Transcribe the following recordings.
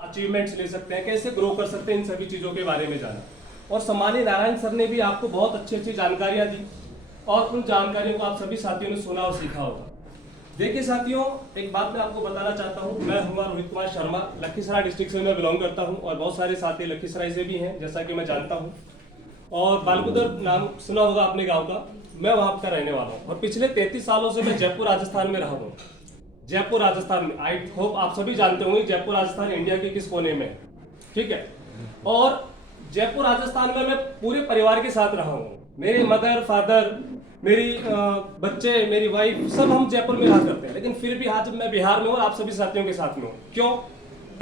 Achievements ले सकते हैं, कैसे ग्रो कर सकते हैं, इन सभी चीज़ों के बारे में जाना। और सम्मानित नारायण सर ने भी आपको बहुत अच्छी अच्छी जानकारियाँ दी और उन जानकारियों को आप सभी साथियों ने सुना और सीखा होगा। देखिए साथियों, एक बात मैं आपको बताना चाहता हूँ, मैं हूँ रोहित कुमार शर्मा, लखीसराय डिस्ट्रिक्ट से मैं बिलोंग करता हूँ और बहुत सारे साथी लखीसराय से भी हैं जैसा कि मैं जानता हूँ। और बालकुदर नाम सुना होगा आपने गाँव का, मैं वहाँ का रहने वाला हूँ और पिछले 33 सालों से मैं जयपुर राजस्थान में रहा हूँ। जयपुर राजस्थान में, आई होप आप सभी जानते होंगे जयपुर राजस्थान इंडिया के किस कोने में, ठीक है। और जयपुर राजस्थान में मैं पूरे परिवार के साथ रहा हूँ, मेरे मदर फादर, मेरी बच्चे, मेरी वाइफ, सब हम जयपुर में रहा करते हैं। लेकिन फिर भी आज मैं बिहार में हूँ और आप सभी साथियों के साथ में हूँ। क्यों?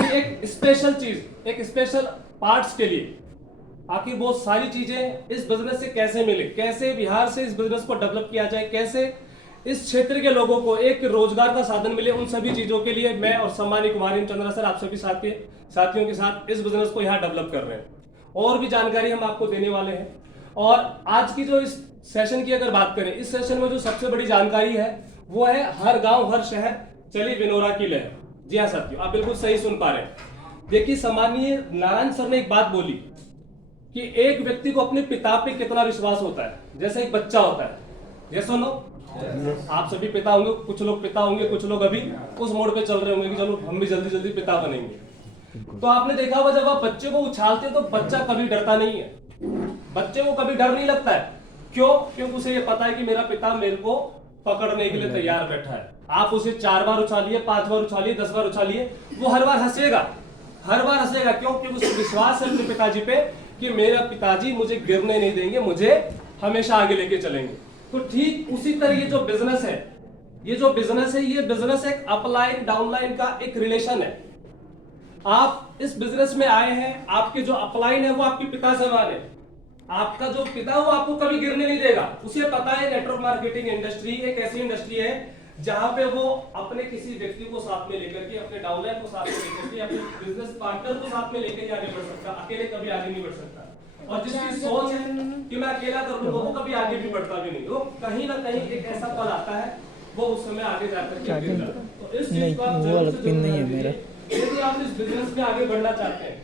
एक स्पेशल चीज, एक स्पेशल पार्ट्स के लिए। आखिर वो सारी चीजें इस बिजनेस से कैसे मिले, कैसे बिहार से इस बिजनेस को डेवलप किया जाए, कैसे इस क्षेत्र के लोगों को एक रोजगार का साधन मिले, उन सभी चीजों के लिए मैं और सम्मानित कुमार चंद्रा सर आप सभी साथियों के साथ इस बिजनेस को यहाँ डेवलप कर रहे हैं। और भी जानकारी हम आपको देने वाले हैं। और आज की जो इस सेशन की अगर बात करें, इस सेशन में जो सबसे बड़ी जानकारी है वो है हर गांव हर शहर चली विनोरा की लहर। जी हाँ साथियों, आप बिल्कुल सही सुन पा रहे हैं। देखिए सम्मानीय नारायण सर ने एक बात बोली कि एक व्यक्ति को अपने पिता पे कितना विश्वास होता है, जैसे एक बच्चा होता है। ये सुनो, आप सभी पिता होंगे, कुछ लोग पिता होंगे, कुछ लोग अभी उस मोड़ पे चल रहे होंगे कि चलो हम भी जल्दी जल्दी पिता बनेंगे। तो आपने देखा होगा जब आप बच्चे को उछालते हैं तो बच्चा कभी डरता नहीं है, बच्चे को कभी डर नहीं लगता है। क्यों? क्योंकि उसे ये पता है कि मेरा पिता मेरे को पकड़ने के लिए तैयार बैठा है। आप उसे 4 बार उछालिए, 5 बार उछालिए, 10 बार उछालिए, वो हर बार हंसेगा, हर बार हंसेगा। क्यों? क्योंकि उसे विश्वास है अपने पिताजी पे कि मेरा पिताजी मुझे गिरने नहीं देंगे, मुझे हमेशा आगे लेके चलेंगे। तो ठीक उसी तरह ये जो बिजनेस है, ये बिजनेस एक अपलाइन डाउनलाइन का एक रिलेशन है। आप इस बिजनेस में आए हैं, आपके जो अपलाइन है वो आपके पिता समान है। आपका जो पिता वो आपको कभी गिरने नहीं देगा। उसे पता है नेटवर्क मार्केटिंग इंडस्ट्री एक ऐसी इंडस्ट्री है जहां पे वो अपने किसी व्यक्ति को साथ में लेकर के, अपने डाउनलाइन को साथ में लेकर के, अपने बिजनेस पार्टनर को साथ में लेकर के आगे बढ़ सकता, अकेले कभी आगे नहीं बढ़ सकता। और जिसकी सोच है कि मैं अकेला कर लूंगा वो कभी आगे भी बढ़ता भी नहीं। वो कहीं ना कहीं एक ऐसा पल आता है, वो उस समय आगे जाकर के गिरता है। तो इस चीज को आप जरूर से जरूर, यदि आप इस बिजनेस में आगे बढ़ना चाहते हैं,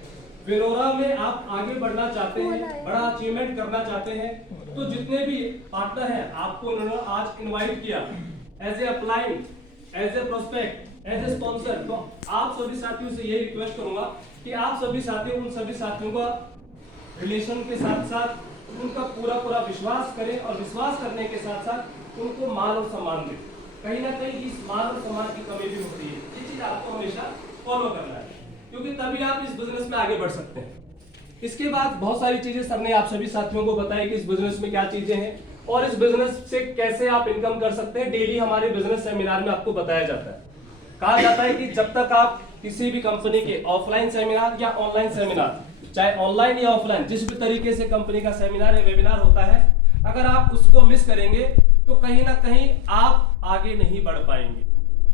विनोरा में आप आगे बढ़ना चाहते हैं, बड़ा अचीवमेंट करना चाहते हैं, तो जितने भी पार्टनर हैं आपको उन्होंने आज इनवाइट किया as a upline, as a prospect, as a sponsor. तो आप सभी साथियों से यही रिक्वेस्ट करूंगा कि आप सभी साथियों, उन सभी साथियों का रिलेशन के साथ साथ उनका पूरा विश्वास करें और विश्वास करने के साथ साथ उनको मान और सम्मान दें। कहीं ना कहीं इस मान और सम्मान की कमी भी होती है, ये चीज आपको हमेशा फॉलो करना है, क्योंकि तभी आप इस बिजनेस में आगे बढ़ सकते हैं। इसके बाद बहुत सारी चीजें सर ने आप सभी साथियों को बताया कि इस बिजनेस में क्या चीजें हैं और इस बिजनेस से कैसे आप इनकम कर सकते हैं। डेली हमारे बिजनेस सेमिनार में आपको बताया जाता है, कहा जाता है कि जब तक आप किसी भी कंपनी के ऑफलाइन सेमिनार या ऑनलाइन सेमिनार, चाहे ऑनलाइन या ऑफलाइन, जिस भी तरीके से कंपनी का सेमिनार या वेबिनार होता है, अगर आप उसको मिस करेंगे तो कहीं ना कहीं आप आगे नहीं बढ़ पाएंगे।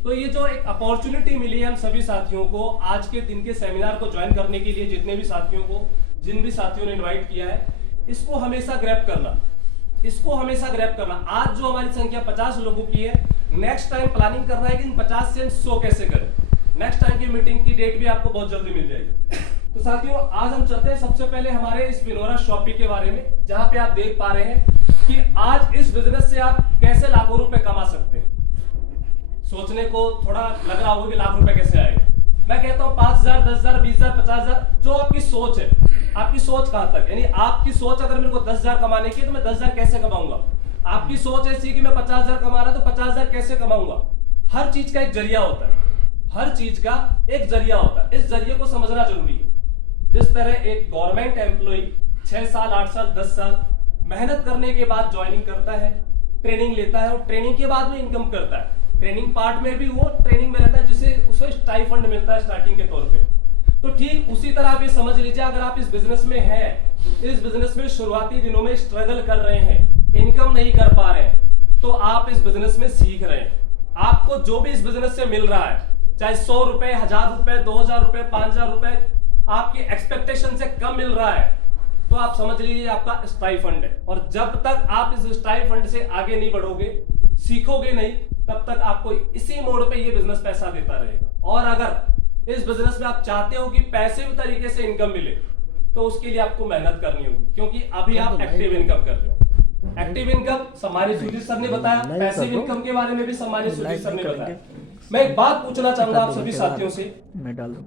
तो ये जो एक अपॉर्चुनिटी मिली है हम सभी साथियों को आज के दिन के सेमिनार को ज्वाइन करने के लिए, जितने भी साथियों को, जिन भी साथियों ने इनवाइट किया है, इसको हमेशा ग्रैब करना, इसको हमेशा ग्रैब करना। आज जो हमारी संख्या 50 लोगों की है, नेक्स्ट टाइम प्लानिंग करना है कि इन 50 से 100 कैसे करें। नेक्स्ट टाइम की मीटिंग की डेट भी आपको बहुत जल्दी मिल जाएगी। तो साथियों आज हम चलते हैं सबसे पहले हमारे इस विनोरा शॉपिंग के बारे में, जहां पे आप देख पा रहे हैं कि आज इस बिजनेस से आप कैसे लाखों रुपए कमा सकते हैं। सोचने को थोड़ा लग रहा होगा कि लाख रुपए कैसे आएगा। मैं कहता हूँ 5,000, 10,000, 20,000, 50,000, जो आपकी सोच है, आपकी सोच कहां तक, यानी आपकी सोच अगर मेरे को 10,000 कमाने की है तो मैं 10,000 कैसे कमाऊंगा। आपकी सोच ऐसी है कि मैं 50,000 कमा रहा तो 50,000 कैसे कमाऊंगा। हर चीज का एक जरिया होता है, हर चीज का एक जरिया होता है, इस जरिए को समझना जरूरी है। जिस तरह एक गवर्नमेंट एम्प्लॉय 6 साल, 8 साल, 10 साल मेहनत करने के बाद ज्वाइनिंग करता है, ट्रेनिंग लेता है और ट्रेनिंग के बाद में इनकम करता है, ट्रेनिंग पार्ट में भी वो ट्रेनिंग में रहता है जिससे उसे स्टाइफंड मिलता है स्टार्टिंग के तौर पे। तो ठीक उसी तरह आप ये समझ लीजिए, अगर आप इस बिजनेस में हैं, इस बिजनेस में शुरुआती दिनों में स्ट्रगल कर रहे हैं, इनकम नहीं कर पा रहे हैं, तो आप इस बिजनेस में सीख रहे हैं। आपको जो भी इस बिजनेस से मिल रहा है, चाहे 100 रुपए, 1000 रुपए, 2000 रुपए, 5000 रुपए, आपकी एक्सपेक्टेशन से कम मिल रहा है, तो आप समझ लीजिए आपका स्टाइफंड है। और जब तक आप इस स्टाइफंड से आगे नहीं बढ़ोगे, सीखोगे नहीं, तब तक आपको इसी मोड पे ये बिजनेस पैसा देता रहेगा। और अगर इस बिजनेस में आप चाहते हो कि पैसिव तरीके से इनकम मिले, तो उसके लिए आपको मेहनत करनी होगी, क्योंकि अभी आप एक्टिव इनकम कर रहे हो। एक्टिव इनकम सम्मानित सुजीत सर ने बताया, पैसिव इनकम के बारे में भी सम्मानित सुजीत सर ने बताया। मैं एक बात पूछना चाहूंगा आप सभी साथियों से,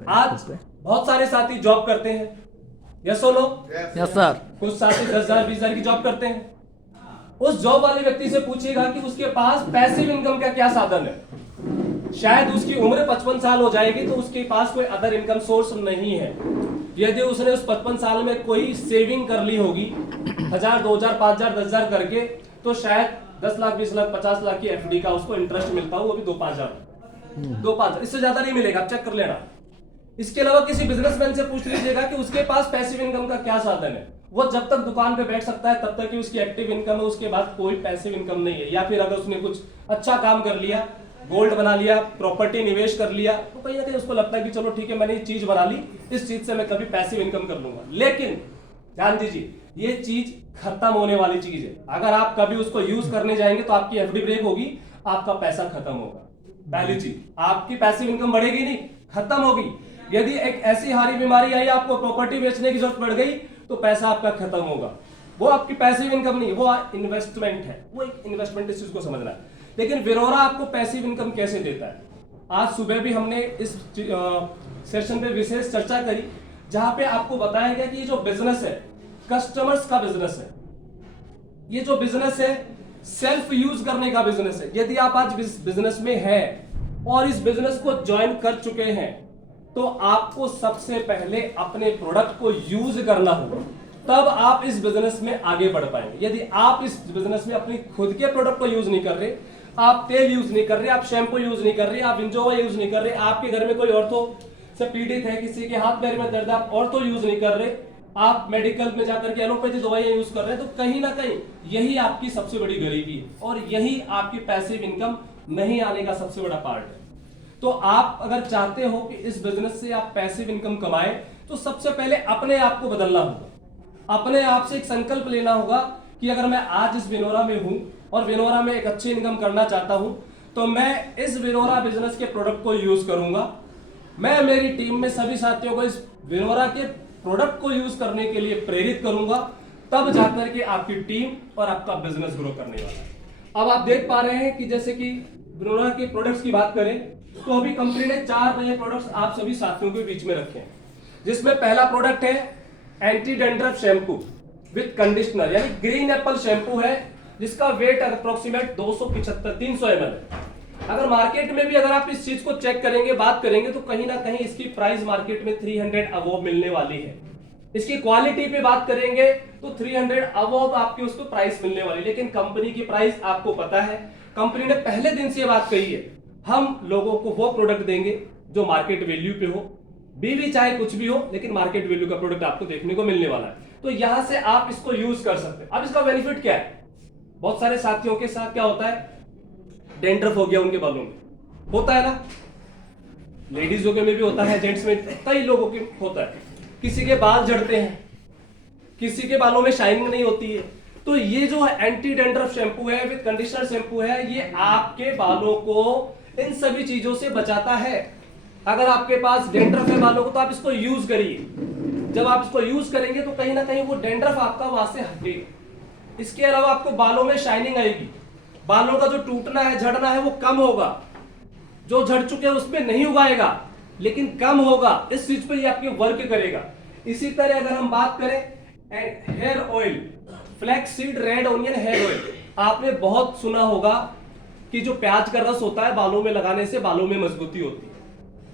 आज बहुत सारे साथी जॉब करते हैं, यस और नो? Yes sir. कुछ साथी 10,000 20,000 की जॉब करते हैं। उस जॉब वाले व्यक्ति से पूछिएगा कि उसके पास पैसिव इनकम का क्या साधन है। शायद उसकी उम्र 55 साल हो जाएगी तो उसके पास कोई अदर इनकम सोर्स नहीं है। यदि उसने उस 55 साल में कोई सेविंग कर ली होगी 1000 2000 5000 10,000 करके, तो शायद 10 लाख 20 लाख 50 लाख की एफडी का उसको इंटरेस्ट मिलता हो, वो भी 2-5 इससे ज्यादा नहीं मिलेगा, आप चेक कर लेना। इसके अलावा किसी बिजनेसमैन से पूछ लीजिएगा कि उसके पास पैसिव इनकम का क्या साधन है। वो जब तक दुकान पे बैठ सकता है तब तक ही उसकी एक्टिव इनकम है, उसके बाद कोई पैसिव इनकम नहीं है। या फिर अगर उसने कुछ अच्छा काम कर लिया, गोल्ड बना लिया, प्रॉपर्टी निवेश कर लिया, तो कहीं ना कहीं उसको लगता है कि चलो ठीक है मैंने ये चीज बना ली, इस चीज से मैं कभी पैसिव इनकम कर लूंगा। लेकिन ध्यान दीजिए, ये चीज खत्म होने वाली चीज है। अगर आप कभी उसको यूज करने जाएंगे तो आपकी एफडी ब्रेक होगी, आपका पैसा खत्म होगा। पहली चीज, आपकी पैसिव इनकम बढ़ेगी नहीं, खत्म होगी। यदि एक ऐसी हारी बीमारी आई, आपको प्रॉपर्टी बेचने की जरूरत पड़ गई, तो पैसा आपका खत्म होगा। वो आपकी पैसिव इनकम नहीं, वो इन्वेस्टमेंट है, वो एक इन्वेस्टमेंट, इस चीज को समझना है। लेकिन वेरोरा आपको पैसिव इनकम कैसे देता है? आज सुबह भी हमने इस सेशन पे विशेष चर्चा करी, जहां पे आपको बताया गया कि ये जो बिजनेस है, कस्टमर्स का बिजनेस है। ये जो बिजनेस है सेल्फ यूज करने का बिजनेस है। यदि आप आज बिजनेस में हैं और इस बिजनेस को ज्वाइन कर चुके हैं, तो आपको सबसे पहले अपने प्रोडक्ट को यूज करना होगा, तब आप इस बिजनेस में आगे बढ़ पाएंगे। यदि आप इस बिजनेस में अपनी खुद के प्रोडक्ट को यूज नहीं कर रहे, आप तेल यूज नहीं कर रहे, आप शैम्पू यूज नहीं कर रहे, आप इंजोवा यूज नहीं कर रहे, आपके घर में कोई ऑर्थो से पीड़ित है, किसी के हाथ पैर में दर्द है, आप ऑर्थो यूज नहीं कर रहे, आप मेडिकल में जाकर के एलोपैथी दवाइयां यूज कर रहे हैं, तो कहीं ना कहीं यही आपकी सबसे बड़ी गरीबी है और यही आपकी पैसिव इनकम नहीं आने का सबसे बड़ा पार्ट है। तो आप अगर चाहते हो कि इस बिजनेस से आप पैसिव इनकम कमाएं, तो सबसे पहले अपने आप को बदलना होगा। अपने आप से एक संकल्प लेना होगा कि अगर मैं आज इस विनोरा में हूं और विनोरा में एक अच्छी इनकम करना चाहता हूं, तो मैं इस विनोरा बिजनेस के प्रोडक्ट को यूज करूंगा। मैं मेरी टीम में सभी साथियों को इस विनोरा के प्रोडक्ट को यूज करने के लिए प्रेरित करूंगा, तब जाकर के आपकी टीम और आपका बिजनेस ग्रो करने वाला है। अब आप देख पा रहे हैं कि जैसे कि विनोरा के प्रोडक्ट्स की बात करें, तो अभी कंपनी ने 4 नए प्रोडक्ट्स आप सभी साथियों के बीच में रखे हैं, जिसमें पहला प्रोडक्ट है anti dandruff shampoo with conditioner, यानी ग्रीन एप्पल शैम्पू है, जिसका वेट अप्रोक्सीमेट 275-300 ml है। अगर मार्केट में भी अगर आप इस चीज को चेक करेंगे, बात करेंगे, तो कहीं ना कहीं इसकी प्राइस मार्केट में 300 अबव मिलने वाली है। इसकी क्वालिटी पे बात करेंगे तो 300 अबव आपकी उसको प्राइस मिलने वाली, लेकिन कंपनी की प्राइस आपको पता है, कंपनी ने पहले दिन से ये बात कही है, हम लोगों को वो प्रोडक्ट देंगे जो मार्केट वैल्यू पे हो, बीवी चाहे कुछ भी हो, लेकिन मार्केट वैल्यू का प्रोडक्ट आपको देखने को मिलने वाला है। तो यहां से आप इसको यूज कर सकते हैं। अब इसका बेनिफिट क्या है? बहुत सारे साथियों के साथ क्या होता है, डेंड्रफ हो गया उनके बालों में, होता है ना, लेडीजों के में भी होता है, जेंट्स में, कई लोगों के होता है। किसी के बाल झड़ते हैं, किसी के बालों में शाइनिंग नहीं होती है, तो ये जो एंटी डैंड्रफ शैम्पू है विद कंडीशनर शैम्पू है, ये आपके बालों को इन सभी चीजों से बचाता है। अगर आपके पास डैंड्रफ है बालों को, तो आप इसको यूज करिए। जब आप इसको यूज करेंगे तो कहीं ना कहीं वो डैंड्रफ आपका वहां से हटेगा। इसके अलावा आपको बालों में शाइनिंग आएगी, बालों का जो टूटना है, झड़ना है, वो कम होगा। जो झड़ चुके हैं उसमें नहीं उगाएगा, लेकिन कम होगा। इस चीज पर ये आपके वर्क करेगा। इसी तरह अगर हम बात करें hair oil, flax seed red onion hair oil, आपने बहुत सुना होगा कि जो प्याज का रस होता है बालों में लगाने से बालों में मजबूती होती है।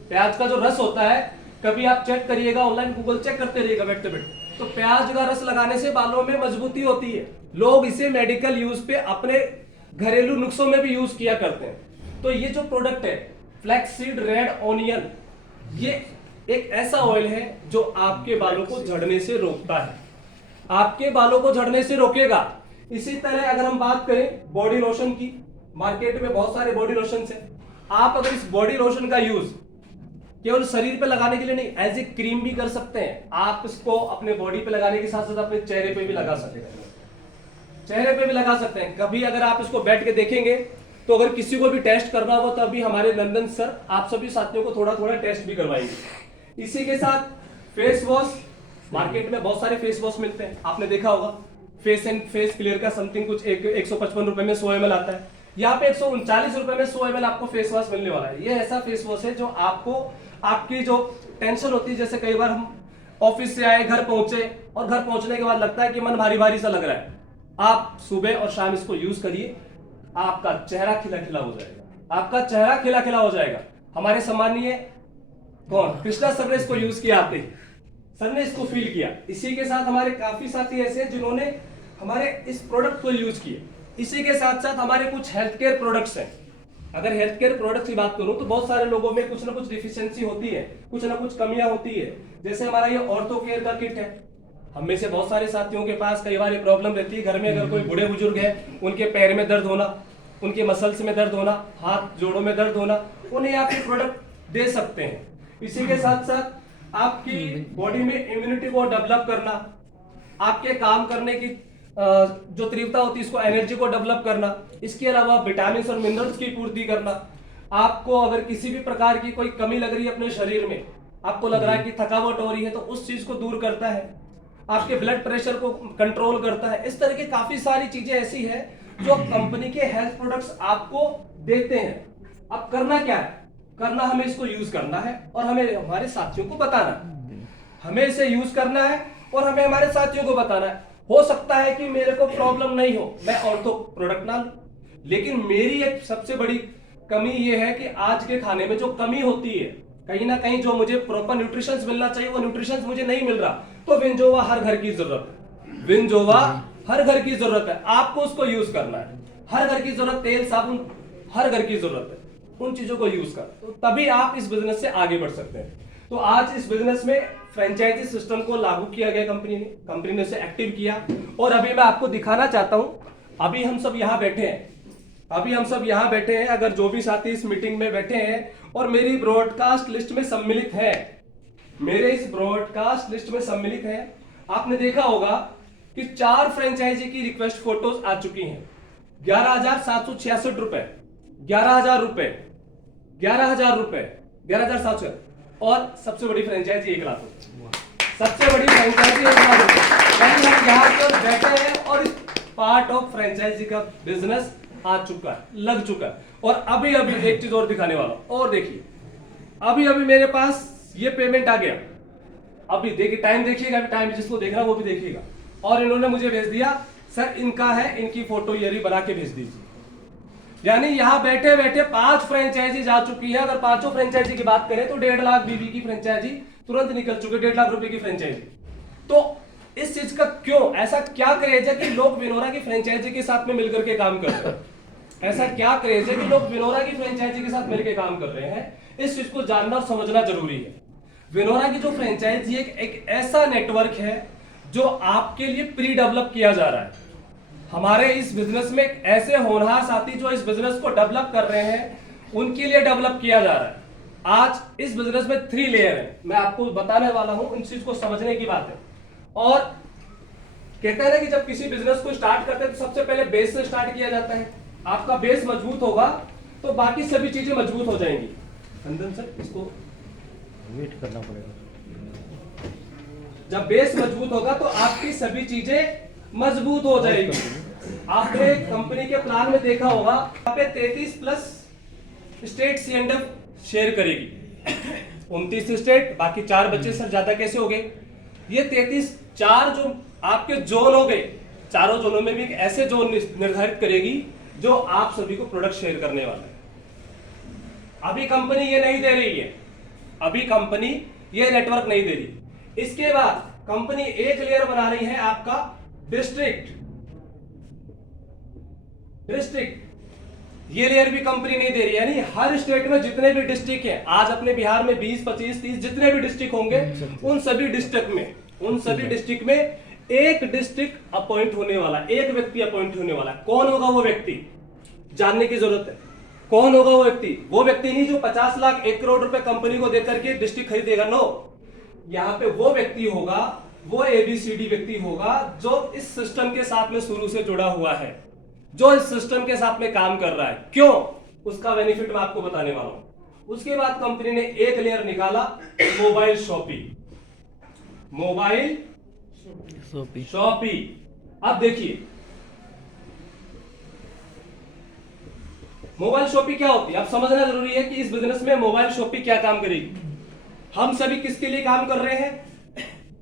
प्याज का जो रस होता है, कभी आप चेक करिएगा, ऑनलाइन गूगल चेक करते रहिएगा बैठते बैठते, तो प्याज का रस लगाने से बालों में मजबूती होती है। लोग इसे मेडिकल यूज पे, अपने घरेलू नुस्खों में भी यूज किया करते हैं। तो ये जो प्रोडक्ट है फ्लैक्स सीड रेड ओनियन, ये एक ऐसा ऑयल है जो आपके बालों को झड़ने से रोकता है, आपके बालों को झड़ने से रोकेगा। इसी तरह अगर हम बात करें बॉडी लोशन की, मार्केट में बहुत सारे बॉडी लोशन है। आप अगर इस बॉडी लोशन का यूज केवल शरीर पे लगाने के लिए नहीं, एज ए क्रीम भी कर सकते हैं। आप इसको अपने बॉडी पे लगाने के साथ साथ अपने चेहरे पे भी लगा सकते हैं, चेहरे पे भी लगा सकते हैं। कभी अगर आप इसको बैठ के देखेंगे तो अगर किसी को भी टेस्ट करना हो तो अभी हमारे नंदन सर आप सभी साथियों को थोड़ा थोड़ा टेस्ट भी करवाएंगे। इसी के साथ फेस वॉश, मार्केट में बहुत सारे फेस वॉश मिलते हैं, आपने देखा होगा। फेस एंड फेस क्लियर का समथिंग कुछ 155 रुपए में 100 ml आता है, यहाँ पे 139 रुपए में 100 ml आपको फेस वॉश मिलने वाला है। ये ऐसा फेस वॉश है जो आपको आपकी जो टेंशन होती है, जैसे कई बार हम ऑफिस से आए, घर पहुंचे और घर पहुंचने के बाद लगता है कि मन भारी भारी सा लग रहा है, आप सुबह और शाम इसको यूज करिए, आपका चेहरा खिला खिला हो जाएगा, आपका चेहरा खिला खिला हो जाएगा। हमारे सम्मानीय कौन कृष्णा सर ने इसको यूज किया, आते सर ने इसको फील किया। इसी के साथ हमारे काफी साथी ऐसे हैं जिन्होंने हमारे इस प्रोडक्ट को यूज किए। इसी के साथ साथ हमारे कुछ हेल्थ केयर प्रोडक्ट्स हैं। अगर हेल्थ केयर प्रोडक्ट्स की बात करूं तो बहुत सारे लोगों में कुछ ना कुछ डिफिशियंसी होती है, कुछ ना कुछ कमियां होती है। जैसे हमारा ये ऑर्थो केयर का किट है, हम में से बहुत सारे साथियों के पास कई बार ये प्रॉब्लम रहती है, घर में अगर कोई बूढ़े बुजुर्ग है, उनके पैर में दर्द होना, उनके मसल्स में दर्द होना, हाथ जोड़ों में दर्द होना, उन्हें आप ये प्रोडक्ट दे सकते हैं। इसी के साथ साथ आपकी बॉडी में इम्यूनिटी को डेवलप करना, आपके काम करने की जो तीव्रता होती है इसको, एनर्जी को डेवलप करना, इसके अलावा विटामिन और मिनरल्स की पूर्ति करना। आपको अगर किसी भी प्रकार की कोई कमी लग रही है अपने शरीर में, आपको लग रहा है कि थकावट हो रही है, तो उस चीज को दूर करता है, आपके ब्लड प्रेशर को कंट्रोल करता है। इस तरह की काफी सारी चीजें ऐसी है जो कंपनी के हेल्थ प्रोडक्ट्स आपको देते हैं। अब करना क्या है, करना हमें इसको यूज करना है और हमें हमारे साथियों को बताना है। हमें इसे यूज करना है और हमें हमारे साथियों को बताना है। हो सकता है कि मेरे को प्रॉब्लम नहीं हो, मैं ऑर्थो प्रोडक्ट ना लूं, लेकिन मेरी एक सबसे बड़ी कमी यह है कि आज के खाने में जो कमी होती है, कहीं ना कहीं जो मुझे प्रॉपर न्यूट्रिशंस मिलना चाहिए वो न्यूट्रिशंस मुझे नहीं मिल रहा, तो विंजोवा हर घर की जरूरत है। विंजोवा हर घर की जरूरत है, आपको उसको यूज करना है। हर घर की जरूरत, तेल साबुन हर घर की जरूरत है, उन चीजों को यूज कर, तो तभी आप इस बिजनेस से आगे बढ़ सकते हैं। तो आज इस बिजनेस में फ्रेंचाइजी सिस्टम को लागू किया गया, कंपनी ने इसे एक्टिव किया। और अभी मैं आपको दिखाना चाहता हूं, अभी हम सब यहाँ बैठे हैं, अगर जो भी साथी इस मीटिंग में बैठे हैं और मेरी ब्रॉडकास्ट लिस्ट में सम्मिलित है, मेरे इस ब्रॉडकास्ट लिस्ट में सम्मिलित है, आपने देखा होगा कि 4 फ्रेंचाइजी की रिक्वेस्ट फोटोज आ चुकी हैं। 11,766 रुपए, 11,000 रुपए, 11,000 रुपए, 11,700, और सबसे बड़ी फ्रेंचाइजी 1 लाख, सबसे बड़ी फ्रेंचाइजी 1 लाख रुपए। हम यहाँ पर बैठे हैं और इस पार्ट ऑफ फ्रेंचाइजी का बिजनेस आ चुका है, लग चुका है। और अभी एक चीज और दिखाने वाला हूं, और देखिए अभी मेरे पास ये पेमेंट आ गया। अभी देखिए, टाइम देखिएगा, अभी टाइम जिसको देखना वो भी देखिएगा। और इन्होंने मुझे भेज दिया, सर इनका है, इनकी फोटो ये बना के भेज दीजिए। यानी यहाँ बैठे बैठे 5 फ्रेंचाइजी जा चुकी है। अगर 5 फ्रेंचाइजी की बात करें तो 1.5 लाख बीबी की फ्रेंचाइजी तुरंत निकल चुकी है, 1.5 लाख रुपए की फ्रेंचाइजी। तो इस चीज का क्यों, ऐसा क्या क्रेज है कि लोग विनोरा की फ्रेंचाइजी के साथ में मिलकर के काम कर रहे हैं? ऐसा क्या क्रेज है कि लोग विनोरा की फ्रेंचाइजी के साथ मिलकर काम कर रहे हैं? इस चीज को जानना और समझना जरूरी है। विनोरा की जो फ्रेंचाइजी एक ऐसा नेटवर्क है जो आपके लिए प्री डेवलप किया जा रहा है। हमारे इस बिजनेस में ऐसे होनहार साथी जो इस बिजनेस को डेवलप कर रहे हैं, उनके लिए डेवलप किया जा रहा है। आज इस बिजनेस में 3 लेयर है, मैं आपको बताने वाला हूं, इन चीज को समझने की बात है। और कहते हैं ना कि जब किसी बिजनेस को स्टार्ट करते हैं तो सबसे पहले बेस से स्टार्ट किया जाता है। आपका बेस मजबूत होगा तो बाकी सभी चीजें मजबूत हो जाएंगी। नंदन सर, इसको वेट करना पड़ेगा। जब बेस मजबूत होगा तो आपकी सभी चीजें मजबूत हो जाएगी। आपने कंपनी के प्लान में देखा होगा, यहाँ पे 33+ स्टेट C&F शेयर करेगी। 29 स्टेट, बाकी 4 बच्चे। सर ज्यादा कैसे हो गए? ये 33, 4 जो आपके जोन हो गए, चारों जोनों में भी एक ऐसे जोन निर्धारित करेगी जो आप सभी को प्रोडक्ट शेयर करने वाला है। अभी कंपनी ये नहीं दे रही है, अभी कंपनी ये नेटवर्क नहीं दे रही। इसके बाद कंपनी एक लेयर बना रही है आपका डिस्ट्रिक्ट। ये लेयर भी कंपनी नहीं दे रही है, यानी हर स्टेट में जितने भी डिस्ट्रिक्ट हैं, आज अपने बिहार में 20, 25, 30 जितने भी डिस्ट्रिक्ट होंगे, उन सभी डिस्ट्रिक्ट में एक डिस्ट्रिक्ट अपॉइंट होने वाला, एक व्यक्ति अपॉइंट होने वाला। कौन होगा वो व्यक्ति, जानने की जरूरत है। कौन होगा वो व्यक्ति? वो व्यक्ति नहीं जो 50 लाख 1 करोड़ रुपए कंपनी को देकर के डिस्ट्रिक्ट खरीदेगा, नो। यहाँ पे वो व्यक्ति होगा, वो ABCD व्यक्ति होगा जो इस सिस्टम के साथ में शुरू से जुड़ा हुआ है। जो इस सिस्टम के साथ में काम कर रहा है। क्यों? उसका बेनिफिट मैं आपको बताने वाला हूं। उसके बाद कंपनी ने एक लेयर निकाला, मोबाइल शॉपिंग। Mobile shopping. अब देखिए मोबाइल शॉपिंग क्या होती है, अब समझना जरूरी है कि इस बिजनेस में मोबाइल शॉपिंग क्या काम करेगी। हम सभी किसके लिए काम कर रहे हैं?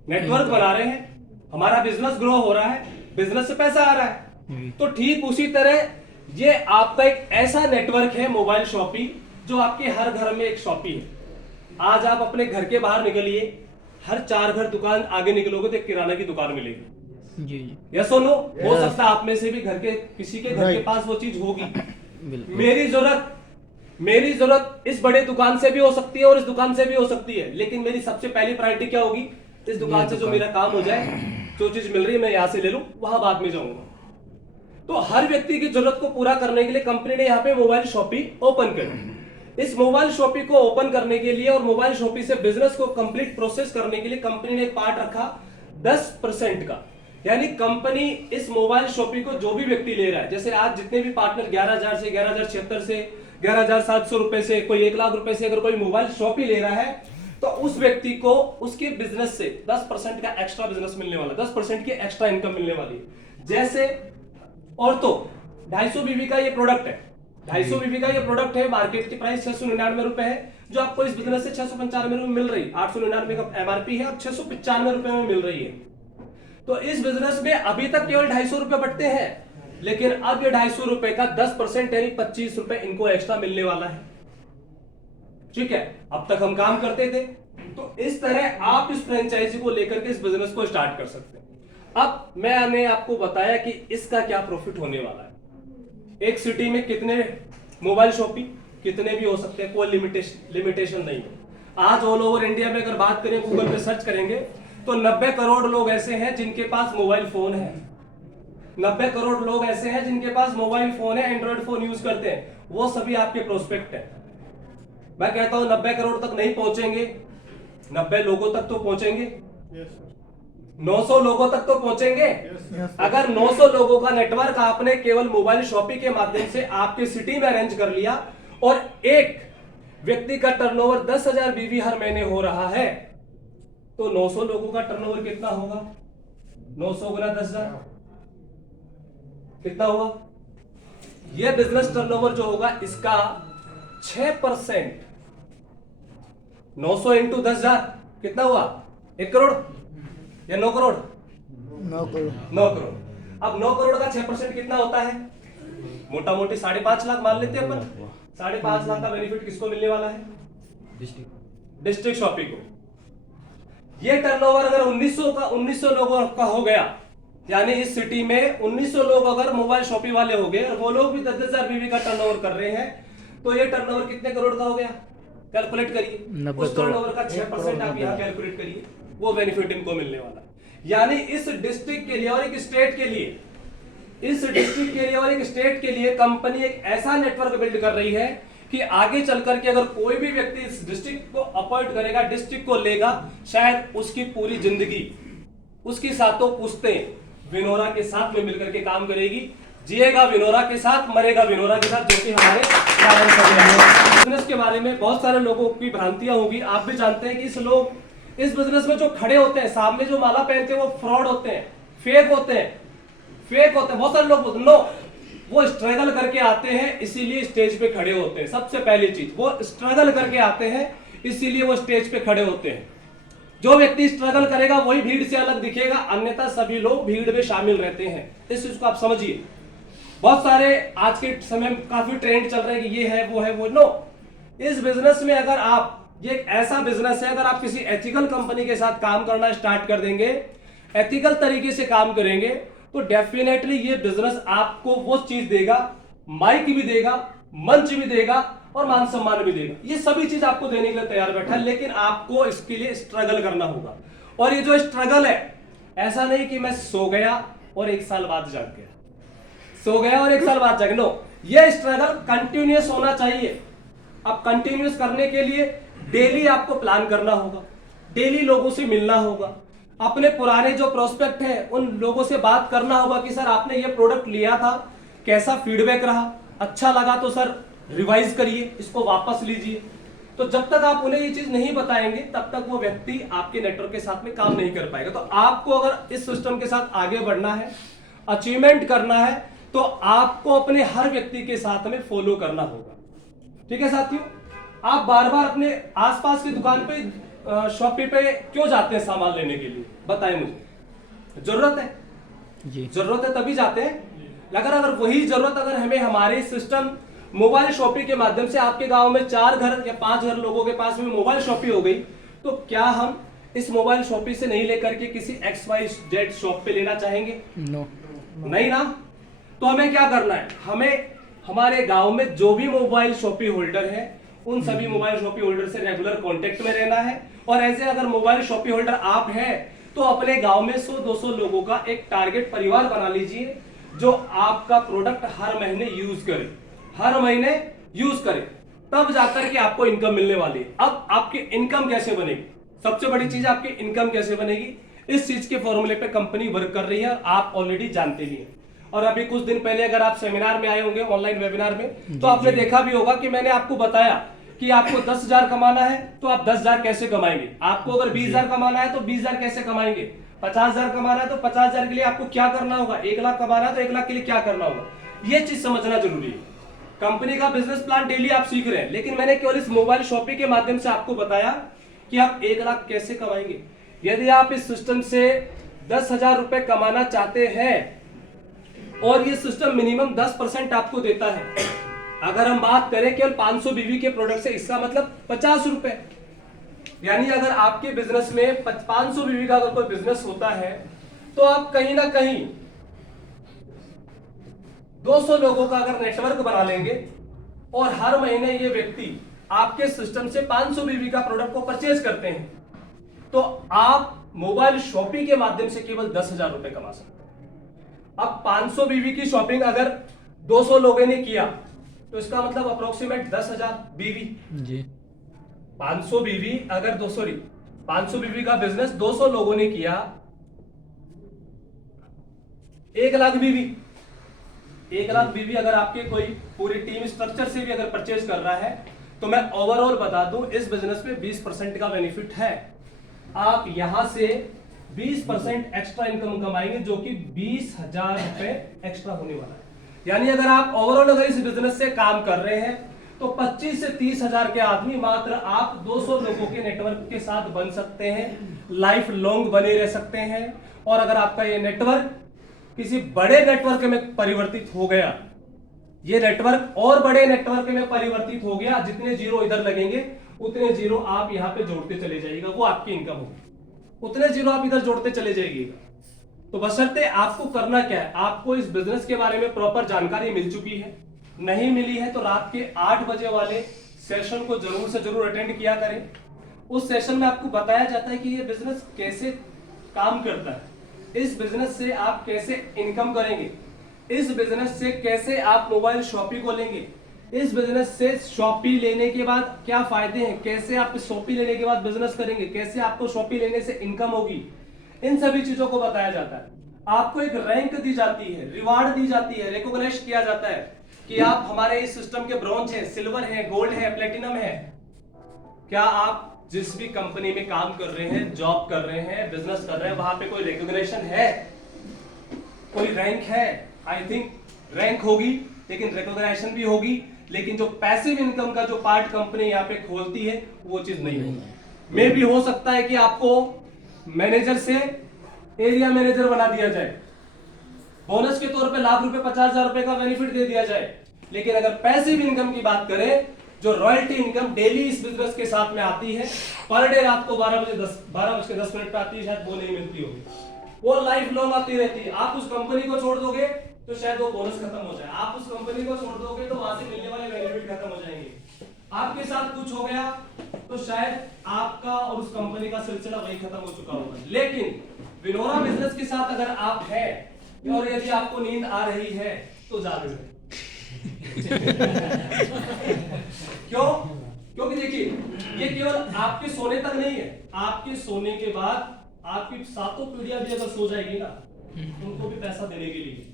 नेटवर्क बना रहे हैं, हमारा बिजनेस ग्रो हो रहा है, बिजनेस से पैसा आ रहा है। तो ठीक उसी तरह ये आपका एक ऐसा नेटवर्क है मोबाइल शॉपिंग, जो आपके हर घर में एक शॉपिंग है। आज आप अपने घर के बाहर निकलिए, हर 4 घर दुकान आगे निकलोगे तो एक किराना की दुकान मिलेगी। जी। यस और नो? हो सकता है आप में से भी घर के किसी के घर के पास वो चीज होगी। मेरी जरूरत इस बड़े दुकान से भी हो सकती है और इस दुकान से भी हो सकती है, लेकिन मेरी सबसे पहली प्रायोरिटी क्या होगी? इस दुकान से जो मेरा काम हो जाए, जो चीज मिल रही है मैं यहां से ले लूं, वहां बाद में जाऊंगा। तो हर व्यक्ति की जरूरत को पूरा करने के लिए कंपनी ने यहाँ पे मोबाइल शॉपिंग ओपन कर। इस मोबाइल शॉपिंग को ओपन करने के लिए और मोबाइल शॉपिंग से बिजनेस को कंप्लीट प्रोसेस करने के लिए कंपनी ने एक पार्ट रखा 10% का। यानी कंपनी इस मोबाइल शॉपिंग को जो भी व्यक्ति ले रहा है, जैसे आज जितने भी पार्टनर 11,000 से 11,076 से 11,700 रुपए से, कोई 1,00,000 रुपए से अगर कोई मोबाइल शॉपिंग ले रहा है, तो उस व्यक्ति को उसके बिजनेस से 10% का एक्स्ट्रा बिजनेस मिलने वाला, 10% की एक्स्ट्रा इनकम मिलने वाली है। जैसे और तो 250 बीबी का ये प्रोडक्ट है, 250 बीबी का ये प्रोडक्ट है, मार्केट की प्राइस 699 रुपए है, जो आपको इस बिजनेस से 695 में मिल रही है। 899 का एमआरपी है, अब 695 रुपए में मिल रही है। तो इस बिजनेस में अभी तक केवल 250 रुपए बढ़ते हैं, लेकिन अब ये 250 रुपए का 10% यानी 25 रुपए इनको एक्स्ट्रा मिलने वाला है। ठीक है, अब तक हम काम करते थे, तो इस तरह आप इस फ्रेंचाइजी को लेकर के इस बिजनेस को स्टार्ट कर सकते हैं। अब मैंने आपको बताया कि इसका क्या प्रॉफिट होने वाला है। एक सिटी में कितने मोबाइल शॉपिंग कितने भी हो सकते हैं, कोई लिमिटेशन नहीं है। आज ऑल ओवर इंडिया में अगर बात करें, गूगल पे सर्च करेंगे तो 90 करोड़ लोग ऐसे हैं जिनके पास मोबाइल फोन है। 90 करोड़ लोग ऐसे हैं जिनके पास मोबाइल फोन है, एंड्रॉइड फोन यूज करते हैं। वो सभी आपके प्रोस्पेक्ट है। मैं कहता हूं 90 करोड़ तक नहीं पहुंचेंगे, 90 लोगों तक तो पहुंचेंगे, 900 लोगों तक तो पहुंचेंगे। अगर 900 लोगों का नेटवर्क आपने केवल मोबाइल शॉपिंग के माध्यम से आपके सिटी में अरेंज कर लिया और एक व्यक्ति का टर्नओवर 10,000 बीवी हर महीने हो रहा है, तो 900 लोगों का टर्नओवर कितना होगा? 900 गुना 10,000 कितना हुआ? यह बिजनेस टर्नओवर जो होगा इसका 6%, 900 इंटू 10,000 कितना हुआ? 1 करोड़ या 9 करोड़? 9 करोड़। 9 करोड़। अब 9 करोड़ का 6% कितना होता है? मोटा मोटी 5.5 लाख मान लेते हैं अपन। 5.5 लाख का बेनिफिट किसको मिलने वाला है? डिस्ट्रिक्ट शॉपिंग को। ये टर्नओवर अगर 1900 लोगों का हो गया, यानी इस सिटी में 1900 लोग अगर मोबाइल शॉपिंग वाले हो गए और वो लोग भी 10,000 बीवी का टर्नओवर कर रहे हैं, तो ये टर्नओवर कितने करोड़ का हो गया? कैलकुलेट करिए। उस टर्नओवर का 6% आप यहाँ कैलकुलेट करिए, वो बेनिफिट इनको मिलने वाला है। यानी इस डिस्ट्रिक्ट के लिए और एक स्टेट के लिए, इस डिस्ट्रिक्ट के लिए और एक स्टेट के लिए कंपनी एक ऐसा नेटवर्क बिल्ड कर रही है कि आगे चल करके अगर कोई भी व्यक्ति इस डिस्ट्रिक्ट को अपॉइंट करेगा, डिस्ट्रिक्ट को लेगा, शायद उसकी पूरी जिंदगी उसकी सातों पुश्तें विनोरा के साथ में मिलकर के काम करेगी। जिएगा विनोरा के साथ, मरेगा विनोरा के साथ, जो कि हमारे बिजनेस के बारे में बहुत सारे लोगों की भ्रांतियां होगी। आप भी जानते हैं कि इस बिजनेस में जो खड़े होते हैं, सामने जो माला पहनते हैं, वो फ्रॉड होते हैं, फेक होते हैं। बहुत सारे लोग बोलते नो, वो स्ट्रगल करके आते हैं इसीलिए स्टेज पे खड़े होते हैं। सबसे पहली चीज, वो स्ट्रगल करके आते हैं इसीलिए वो स्टेज पे खड़े होते हैं। जो व्यक्ति स्ट्रगल करेगा वही भीड़ से अलग दिखेगा, अन्यथा सभी लोग भीड़ में शामिल रहते हैं। इस चीज को आप समझिए। बहुत सारे आज के समय में काफी ट्रेंड चल रहे हैं कि ये है वो है वो। नो, इस बिजनेस में अगर आप, ये एक ऐसा बिजनेस है, अगर आप किसी एथिकल कंपनी के साथ काम करना स्टार्ट कर देंगे, एथिकल तरीके से काम करेंगे, तो डेफिनेटली ये बिजनेस आपको वो चीज देगा, माइक भी देगा, मंच भी देगा और मान सम्मान भी देगा। ये सभी चीज आपको देने के लिए तैयार बैठा है, लेकिन आपको इसके लिए स्ट्रगल करना होगा। और ये जो स्ट्रगल है, ऐसा नहीं कि मैं सो गया और 1 साल बाद जाग गया, सो गया और 1 साल बाद जाग। नो, ये स्ट्रगल कंटिन्यूअस होना चाहिए। अब कंटिन्यूअस करने के लिए डेली आपको प्लान करना होगा, डेली लोगों से मिलना होगा, अपने पुराने जो प्रोस्पेक्ट है उन लोगों से बात करना होगा कि सर आपने ये प्रोडक्ट लिया था, कैसा फीडबैक रहा, अच्छा लगा तो सर रिवाइज करिए, इसको वापस लीजिए। तो जब तक आप उन्हें ये चीज नहीं बताएंगे तब तक वो व्यक्ति आपके नेटवर्क के साथ में काम नहीं कर पाएगा। तो आपको अगर इस सिस्टम के साथ आगे बढ़ना है, अचीवमेंट करना है, तो आपको अपने हर व्यक्ति के साथ में फॉलो करना होगा। ठीक है साथियों, आप बार बार अपने आसपास की दुकान पे शॉपी पे क्यों जाते हैं सामान लेने के लिए, बताएं मुझे। जरूरत है जी, जरूरत है तभी जाते हैं। अगर वही जरूरत अगर हमें हमारे सिस्टम मोबाइल शॉपिंग के माध्यम से आपके गांव में 4 घर या 5 घर लोगों के पास में मोबाइल शॉपिंग हो गई, तो क्या हम इस मोबाइल शॉपिंग से नहीं लेकर के किसी XYZ शॉप पे लेना चाहेंगे? नो, नहीं ना। तो हमें क्या करना है, हमें हमारे गांव में जो भी मोबाइल शॉपिंग होल्डर है उन सभी मोबाइल शॉपिंग होल्डर से रेगुलर कांटेक्ट में रहना है। और ऐसे अगर मोबाइल शॉपिंग होल्डर आप हैं तो अपने गांव में 100-200 लोगों का एक टारगेट परिवार बना लीजिए जो आपका प्रोडक्ट हर महीने यूज करे, हर महीने यूज करे, तब जाकर के आपको इनकम मिलने वाली है। अब आपकी इनकम कैसे बनेगी, सबसे बड़ी चीज आपकी इनकम कैसे बनेगी, इस चीज के फॉर्मूले पे कंपनी वर्क कर रही है, आप ऑलरेडी जानते भी हैं। और अभी कुछ दिन पहले अगर आप सेमिनार में आए होंगे, ऑनलाइन वेबिनार में, तो आपने देखा भी होगा कि मैंने आपको बताया कि आपको 10,000 कमाना है तो आप 10,000 कैसे कमाएंगे, आपको अगर 20,000 कमाना है तो 20,000 कैसे कमाएंगे, 50,000 कमाना है तो 50,000 के लिए आपको क्या करना होगा, 1 लाख कमाना है तो 1 लाख के लिए क्या करना होगा, ये चीज समझना जरूरी है। कंपनी का बिजनेस प्लान डेली आप सीख रहे हैं, लेकिन मैंने केवल इस मोबाइल शॉपिंग के माध्यम से आपको बताया कि आप 1 लाख कैसे कमाएंगे। यदि आप इस सिस्टम से 10,000 रुपए कमाना चाहते हैं और ये सिस्टम मिनिमम 10% आपको देता है, अगर हम बात करें केवल 500 बीवी के प्रोडक्ट से, इसका मतलब 50 रुपए, यानी अगर आपके बिजनेस में 500 बीवी का अगर कोई बिजनेस होता है तो आप कहीं ना कहीं 200 लोगों का अगर नेटवर्क बना लेंगे और हर महीने ये व्यक्ति आपके सिस्टम से 500 बीवी का प्रोडक्ट को परचेज करते हैं, तो आप मोबाइल शॉपिंग के माध्यम से केवल 10,000 रुपए कमा सकते हैं। अब 500 बीवी की शॉपिंग अगर 200 लोगों ने किया तो इसका मतलब अप्रोक्सीमेट 10,000 बीवी जी, 500 बीवी अगर 500 बीवी का बिजनेस 200 लोगों ने किया, 1 लाख बीवी, 1 लाख बीवी अगर आपके कोई पूरी टीम स्ट्रक्चर से भी अगर परचेज कर रहा है, तो मैं ओवरऑल बता दूं इस बिजनेस में 20% का बेनिफिट है। आप यहां से 20% एक्स्ट्रा इनकम कमाएंगे जो कि 20,000 रुपए एक्स्ट्रा होने वाला है। यानी अगर आप ओवरऑल अगर इस बिजनेस से काम कर रहे हैं तो 25 से 30,000 के आदमी मात्र आप 200 लोगों के नेटवर्क के साथ बन सकते हैं, लाइफ लॉन्ग बने रह सकते हैं। और अगर आपका ये नेटवर्क किसी बड़े नेटवर्क में परिवर्तित हो गया, ये नेटवर्क और बड़े नेटवर्क में परिवर्तित हो गया, जितने जीरो इधर लगेंगे उतने जीरो आप यहाँ पे जोड़ते चले जाइएगा, वो आपकी इनकम होगी, उतने जीरो आप इधर जोड़ते चले जाइएगा। तो बशर्ते आपको करना क्या है, आपको इस बिजनेस के बारे में प्रॉपर जानकारी मिल चुकी है, नहीं मिली है तो रात के 8 बजे वाले सेशन को जरूर से जरूर अटेंड किया करें। उस सेशन में आपको बताया जाता है कि ये बिजनेस कैसे काम करता है, इस बिजनेस से आप कैसे इनकम करेंगे, इस बिजनेस से कैसे आप मोबाइल शॉपिंग को लेंगे, इस बिजनेस से शॉपिंग लेने के बाद क्या फायदे हैं, कैसे आप शॉपिंग लेने के बाद बिजनेस करेंगे, कैसे आपको शॉपिंग लेने से इनकम होगी, इन सभी चीजों को बताया जाता है। आपको एक रैंक दी जाती है, रिवार्ड दी जाती है, रिकॉग्नाइज किया जाता है कि आप हमारे इस सिस्टम के ब्रॉन्ज है, सिल्वर है, गोल्ड है, प्लेटिनम है। क्या आप जिस भी कंपनी में काम कर रहे हैं, जॉब कर रहे हैं, बिजनेस कर रहे हैं, वहां पे कोई रिकॉग्निशन है, कोई रैंक है? आई थिंक रैंक होगी लेकिन रिकॉग्निशन भी होगी, लेकिन जो पैसिव इनकम का जो पार्ट कंपनी यहाँ पे खोलती है वो चीज नहीं होगी। मे भी हो सकता है कि आपको मैनेजर से एरिया मैनेजर बना दिया जाए, बोनस के तौर पे लाख रुपए 50,000 रुपए का बेनिफिट दे दिया जाए, लेकिन अगर पैसिव इनकम की बात करें, जो रॉयल्टी इनकम डेली इस बिजनेस के साथ में आती है, पर डे रात को 12:10 पे आती है, शायद वो नहीं मिलती होगी, वो लाइफ लॉन्ग आती रहती है। आप उस कंपनी को छोड़ दोगे तो शायद वो बोनस खत्म हो जाए, आप उस कंपनी को छोड़ दोगे तो वहां से मिलने वाले बेनिफिट खत्म हो जाएंगे, आपके साथ कुछ हो गया तो शायद आपका और उस कंपनी का सिलसिला वही खत्म हो चुका होगा। लेकिन विनोरा बिजनेस के साथ अगर आप हैं और यदि आपको नींद आ रही है तो जाग रहे क्यों? क्योंकि देखिए ये केवल आपके सोने तक नहीं है, आपके सोने के बाद आपकी 7 पीढ़ियां भी अगर सो जाएगी ना, उनको भी पैसा देने के लिए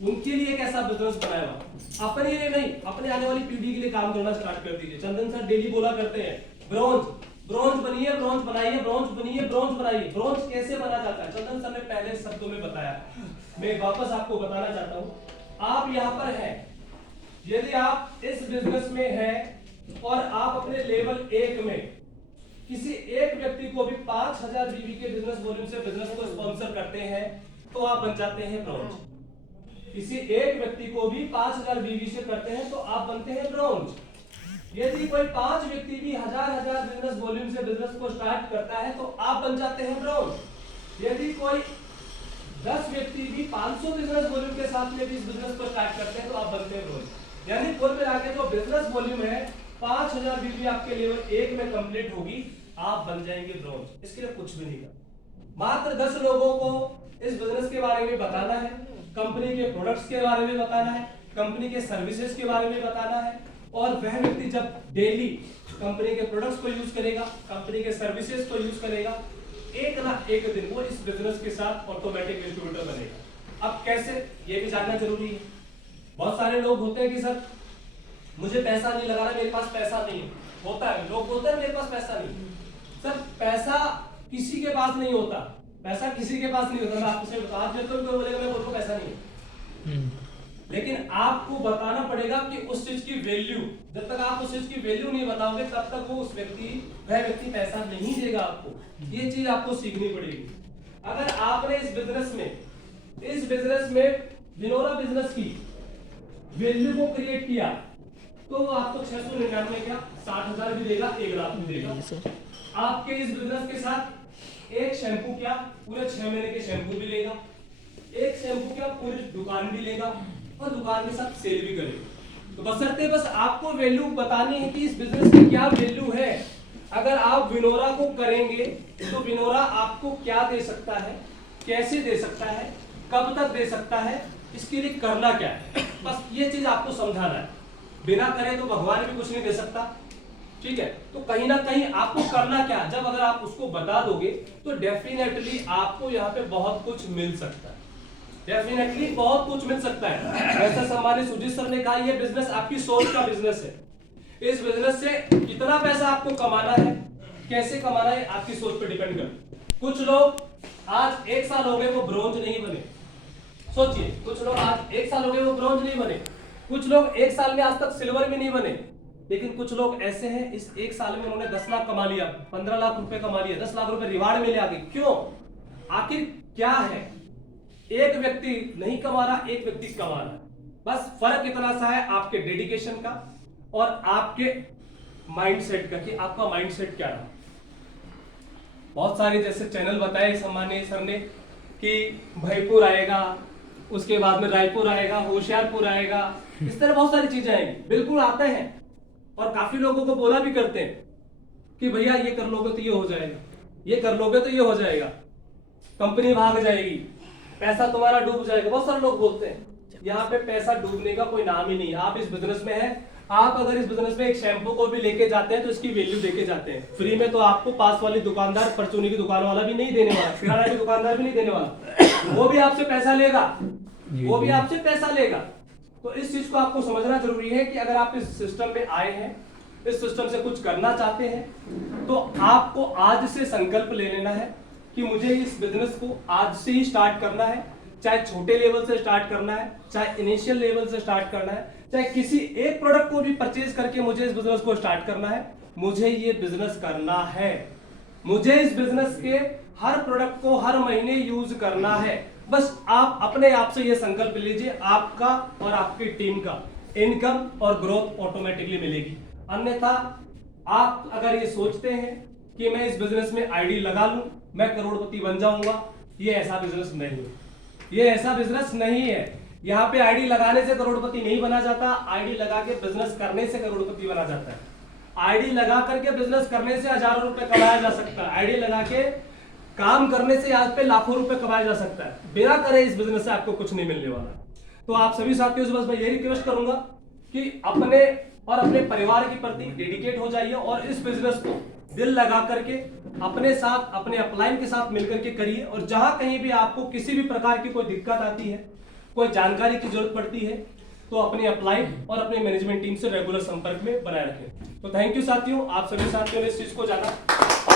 उनके लिए एक ऐसा बिजनेस बनाया हुआ, अपने लिए नहीं, अपने आने वाली पीढ़ी के लिए काम करना स्टार्ट कर दीजिए। चंदन सर डेली बोला करते हैं ब्रॉन्ज, ब्रॉन्ज बनिए, ब्रॉन्ज बनाइए, ब्रॉन्ज बनिए, ब्रॉन्ज बनाइए। ब्रॉन्ज कैसे बना जाता है चंदन सर ने पहले शब्दों में बताया, मैं वापस आपको बताना चाहता हूं। आप यहाँ पर हैं, यदि आप इस बिजनेस में हैं और आप अपने लेवल 1 में किसी एक व्यक्ति को भी 5000 बीवी के बिजनेस वॉल्यूम से बिजनेस को स्पॉन्सर करते हैं तो आप बन जाते हैं ब्रॉन्ज। किसी एक व्यक्ति को भी 5000 बीवी से करते हैं तो आप बनते हैं ब्रॉन्ज। यदि कोई 5 व्यक्ति भी हजार बिजनेस वॉल्यूम से बिजनेस को स्टार्ट करता है तो आप बन जाते हैं ब्रॉन्ज। यदि कोई 10 व्यक्ति भी 500 बिजनेस वॉल्यूम के साथ में भी इस बिजनेस को स्टार्ट करते हैं तो आप बनते हैं ब्रॉन्ज। यानी कुल मिला के जो बिजनेस वॉल्यूम है 5000 बीवी आपके लेवल 1 में कंप्लीट होगी, आप बन जाएंगे ब्रॉन्ज। इसके लिए कुछ भी नहीं करना, मात्र 10 लोगों को इस बिजनेस के बारे में बताना है, कंपनी के प्रोडक्ट्स के बारे में बताना है, कंपनी के सर्विसेज के बारे में बताना है, और वह व्यक्ति जब डेली कंपनी के प्रोडक्ट्स को यूज करेगा, कंपनी के सर्विसेज को यूज करेगा, एक ना एक दिन वो इस बिजनेस के साथ ऑटोमेटिक डिस्ट्रीब्यूटर बनेगा। अब कैसे, ये भी जानना जरूरी है। बहुत सारे लोग होते हैं कि सर मुझे पैसा नहीं लगाना, मेरे पास पैसा नहीं है। होता है, लोग बोलते हैं मेरे पास पैसा नहीं। सर पैसा किसी के पास नहीं होता, पैसा किसी के पास नहीं होता। मैं आपसे बता देता हूं, कोई बोलेगा मेरे को पैसा नहीं है, लेकिन आपको बताना पड़ेगा कि उस चीज की वैल्यू, जब तक आप उस चीज की वैल्यू नहीं बताओगे तब तक वो वह व्यक्ति पैसा नहीं देगा आपको। ये चीज आपको सीखनी पड़ेगी। अगर आपने इस बिजनेस में विनोरा बिजनेस की वैल्यू को क्रिएट किया तो वो आपको 699 क्या 60,000 भी देगा, 1 लाख भी देगा। आपके इस बिजनेस के साथ एक शैम्पू क्या पूरे 6 महीने के शैम्पू भी लेगा, एक शैम्पू क्या पूरी दुकान भी लेगा, और दुकान के साथ सेल भी करेगा। तो बशर्ते बस आपको वैल्यू बतानी है कि इस बिजनेस की क्या वैल्यू है। अगर आप विनोरा को करेंगे तो विनोरा आपको क्या दे सकता है, कैसे दे सकता है, कब तक दे सकता है, इसके लिए करना क्या है, बस ये चीज आपको समझाना है। बिना करे तो भगवान भी कुछ नहीं दे सकता, ठीक है। तो कहीं ना कहीं आपको करना क्या, जब अगर आप उसको बता दोगे तो डेफिनेटली आपको यहाँ पे बहुत कुछ मिल सकता है, डेफिनेटली बहुत कुछ मिल सकता है। वैसा सम्मानित सुजीत सर ने कहा, ये बिजनेस आपकी सोच का बिजनेस है। इस बिजनेस से कितना पैसा आपको कमाना है, कैसे कमाना है, आपकी सोच पे डिपेंड कर। कुछ लोग आज 1 साल हो गए वो ब्रोंज नहीं बने, सोचिए, कुछ लोग आज 1 साल हो गए वो ब्रोंज नहीं बने, कुछ लोग 1 साल में आज तक सिल्वर भी नहीं बने, लेकिन कुछ लोग ऐसे हैं इस 1 साल में उन्होंने 10 लाख कमा लिया, 15 लाख रुपए कमा लिया, 10 लाख रुपए रिवार्ड में ले आ गए। क्यों, आखिर क्या है, एक व्यक्ति नहीं कमा रहा, एक व्यक्ति कमा रहा है, बस फर्क इतना सा है आपके डेडिकेशन का और आपके माइंडसेट का, कि आपका माइंडसेट क्या रहा। बहुत सारे जैसे चैनल बताए सम्मानीय सर ने कि भयपुर आएगा, उसके बाद में रायपुर आएगा, होशियारपुर आएगा, इस तरह बहुत सारी चीजें आएंगी, बिल्कुल आते हैं। और काफी लोगों को बोला भी करते हैं कि भैया ये कर लोगे तो ये हो जाएगा, ये कर लोगे तो ये हो जाएगा, कंपनी भाग जाएगी, पैसा तुम्हारा डूब जाएगा। बहुत सारे लोग बोलते हैं, यहाँ पे पैसा डूबने का कोई नाम ही नहीं है। आप इस बिजनेस में हैं, आप अगर इस बिजनेस में एक शैम्पू को भी लेके जाते हैं तो इसकी वैल्यू देके जाते हैं फ्री में, तो आपको पास वाली दुकानदार, परचूनी की दुकान वाला भी नहीं देने वाला, किराना की दुकानदार भी नहीं देने वाला, वो भी आपसे पैसा लेगा, वो भी आपसे पैसा लेगा। तो इस चीज को आपको समझना जरूरी है कि अगर आप इस सिस्टम में आए हैं, इस सिस्टम से कुछ करना चाहते हैं, तो आपको आज से संकल्प ले लेना है कि मुझे इस बिजनेस को आज से ही स्टार्ट करना है। चाहे छोटे लेवल से स्टार्ट करना है, चाहे इनिशियल लेवल से स्टार्ट करना है, चाहे किसी एक प्रोडक्ट को भी परचेज करके मुझे इस बिजनेस को स्टार्ट करना है, मुझे ये बिजनेस करना है, मुझे इस बिजनेस के हर प्रोडक्ट को हर महीने यूज करना है। बस आप अपने आप से ये संकल्प लीजिए, आपका और आपकी टीम का इनकम और ग्रोथ ऑटोमेटिकली मिलेगी। अन्यथा आप अगर ये सोचते हैं कि मैं इस बिजनेस में आईडी लगा लूं, मैं करोड़पति बन जाऊंगा, ये ऐसा बिजनेस नहीं है, ये ऐसा बिजनेस नहीं है। यहाँ पे आईडी लगाने से करोड़पति नहीं बना जाता, आईडी लगा के बिजनेस करने से करोड़पति बना जाता है। आईडी लगा करके बिजनेस करने से हजारों रुपए कमाया जा सकता है, आईडी लगा के काम करने से आज पे लाखों रुपए कमाया जा सकता है। बिना करे इस बिजनेस से आपको कुछ नहीं मिलने वाला। तो आप सभी साथियों से बस मैं यही रिक्वेस्ट करूंगा कि अपने और अपने परिवार के प्रति डेडिकेट हो जाइए और इस बिजनेस को दिल लगा करके अपने साथ, अपने अपलाइन के साथ मिलकर के करिए। और जहां कहीं भी आपको किसी भी प्रकार की कोई दिक्कत आती है कोई जानकारी की जरूरत पड़ती है तो अपने अप्लाइड और अपने मैनेजमेंट टीम से रेगुलर संपर्क में बनाए रखें। तो थैंक यू साथियों, आप सभी साथियों ने इस चीज को जाना।